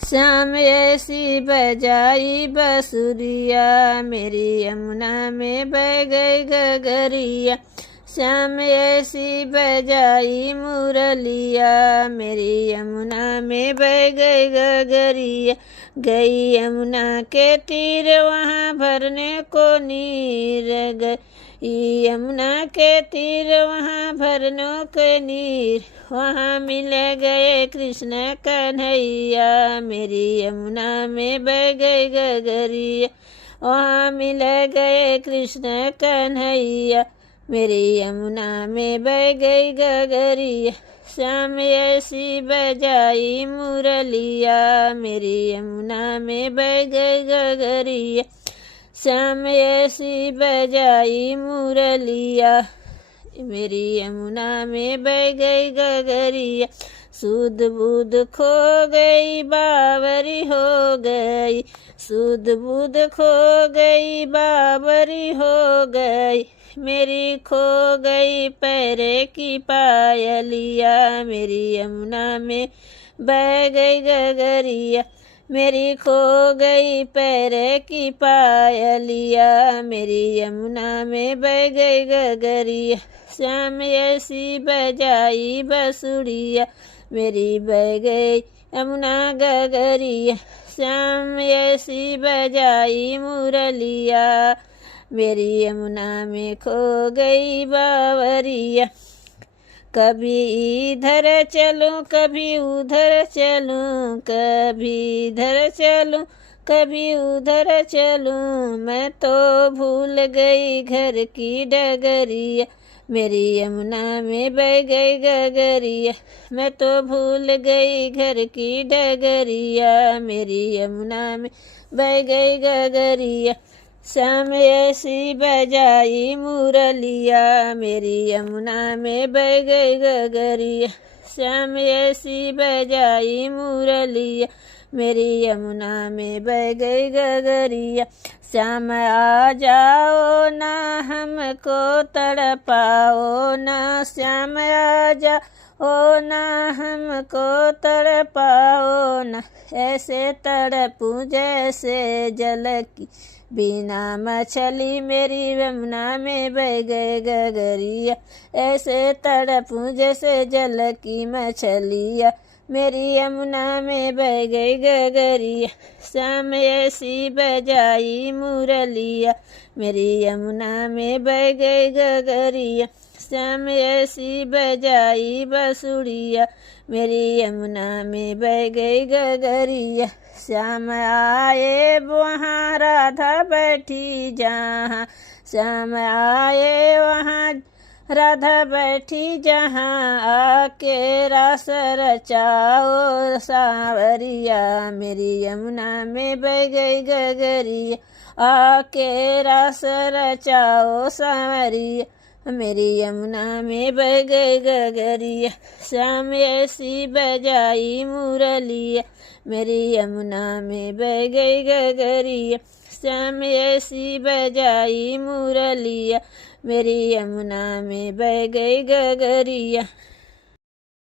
श्याम ऐसी बजाई बसुरिया, मेरी यमुना में बह गई गगरिया। श्याम ऐसी बजाई मुरलिया, मेरी यमुना में बह गई गगरिया। गई यमुना के तीर वहाँ भरने को नीर, गई यमुना के तीर वहाँ भरने को नीर। वहाँ मिल गए कृष्ण कन्हैया, मेरी यमुना में बह गई गगरिया। वहाँ मिल गए कृष्ण कन्हैया, मेरी यमुना में बह गई गगरिया। श्याम ऐसी बजाई मुरलिया, मेरी यमुना में बह गई गगरिया। श्याम ऐसी बजाई मुरलिया, मेरी यमुना में बह गई गगरिया। सुध बुध खो गई बावरी हो गई, सुध बुध खो गई बावरी हो गई। मेरी खो गई पैरे की पायलिया, मेरी यमुना में बह गई गगरिया। मेरी खो गई पैरे की पायलिया, मेरी यमुना में बह गई गगरिया। श्याम ऐसी बजाई बसुरिया, मेरी बह गई यमुना गगरिया। श्याम ऐसी बजाई मुरलिया, मेरी यमुना में खो गई बावरिया। कभी इधर चलूं कभी उधर चलूं, कभी इधर चलूं कभी उधर चलूं। मैं तो भूल गई घर की डगरिया, मेरी यमुना में बह गई गगरिया। मैं तो भूल गई घर की डगरिया, मेरी यमुना में बह गई गगरिया। श्याम ऐसी बजाई मुरलिया, मेरी यमुना में बह गई गगरिया। श्याम ऐसी बजाई मुरलिया, मेरी यमुना में बह गई गगरिया। श्याम आ जाओ ना हमको तड़पाओ ना, श्याम आ जाओ ना हमको तड़पाओ ना। ऐसे तड़पूं जैसे जल की बिना मछली, मेरी यमुना में बह गए गगरिया। ऐसे तड़पूं जैसे जल की मछलिया, मेरी यमुना में बह गई गगरिया। श्याम ऐसी बजाई मुरलिया, मेरी यमुना में बह गई गगरिया। श्याम ऐसी बजाई बसुरिया, मेरी यमुना में बह गई गगरिया। श्याम आए वहाँ राधा बैठी जहाँ, श्याम आए वहाँ राधा बैठी जहाँ। आके रास रचाओ सांवरिया, मेरी यमुना में बह गई गगरिया। आके रास रचाओ सांवरिया, मेरी यमुना में बह गई गगरिया। श्याम ऐसी बजाई मुरलिया, मेरी यमुना में बह गई गगरिया। श्याम ऐसी बजाई मुरलिया, मेरी यमुना में बह गई गगरिया।